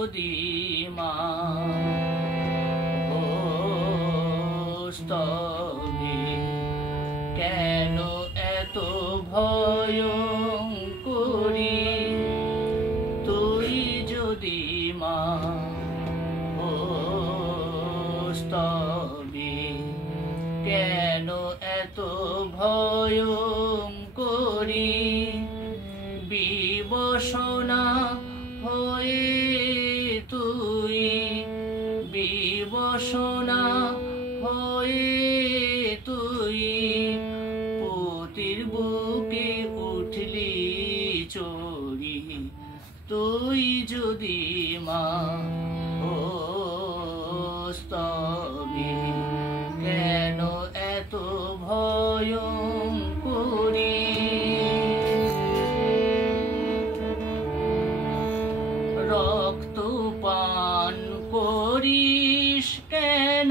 যদি মা হোস তবে কেন এত ভয়ঙ্করী? তুই যদি মা হোস তবে কেন এত ভয়ঙ্করী? বিবশনা হয়ে তুই, বিবশনা হয়ে তুই পতির বুকে উঠলি চড়ি। তুই যদি মা হোস তবে কেন এত ভয়ঙ্করী? রক্ত পান করিস কেন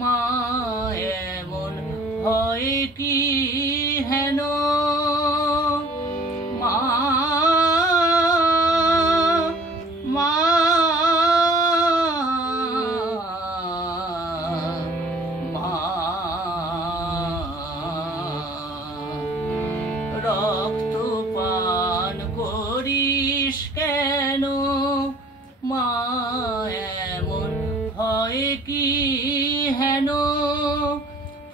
মা, এমন হয় কি হেন? মা মা মা রক্ত পান করিস কেন মা, এমন হয় কি হেন?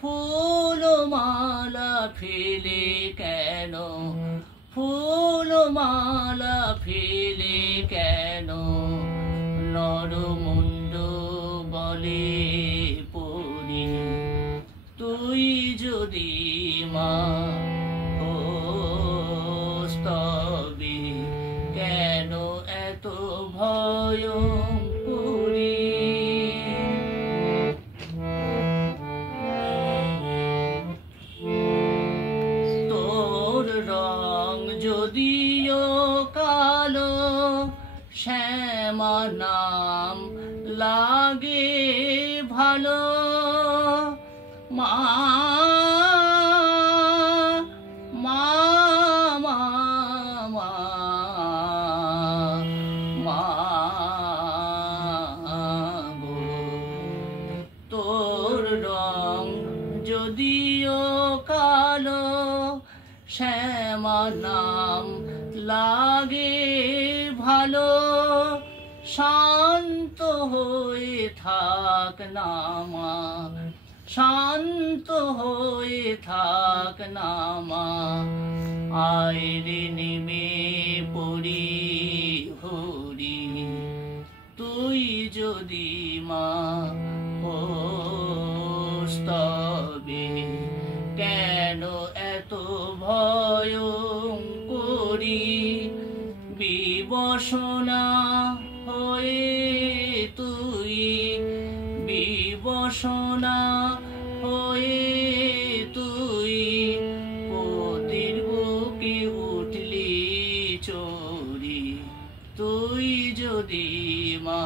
ফুলমালা ফেলে কেন, ফুলমালা ফেলে কেন? নরমুণ্ড বলে পড়ি। তুই যদি মা হোস তবে কেন এত ভয়ঙ্করী? তোর রং যদিও কালো, শ্যামা নাম লাগে ভালো। মা মা মা মা মা গো, তোর রং যদিও কালো, শ্যামা নাম লাগে ভালো। শান্ত হয়ে থাক না মা, শান্ত হয়ে থাক না মা। আইরে নেমে পড়ি হরি। তুই যদি মা হোস তবে কেন এত ভয়ঙ্করী? বিবশনা হয়ে তুই, বিবশনা হয়ে তুই পতির বুকে উঠলি চড়ি। তুই যদি মা